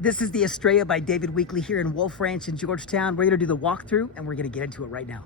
This is the Estrella by David Weekley here in Wolf Ranch in Georgetown. We're gonna do the walkthrough and we're gonna get into it right now.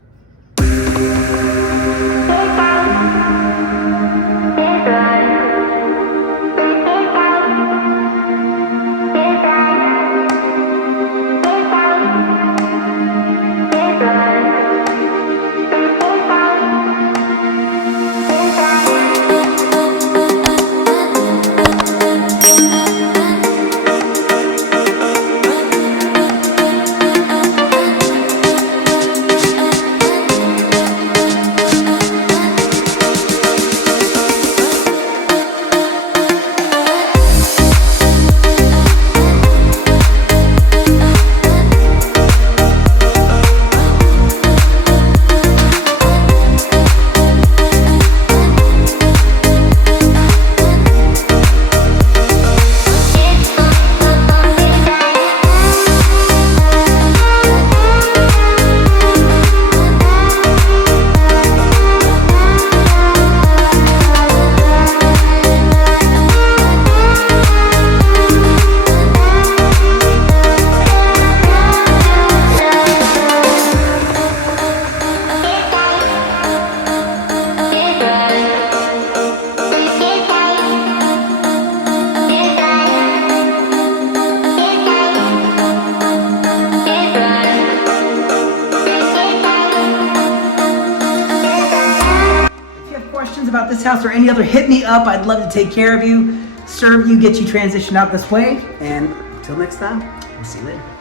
About this house or any other, hit me up. I'd love to take care of you, serve you, get you transitioned out this way. And until next time, we'll see you later.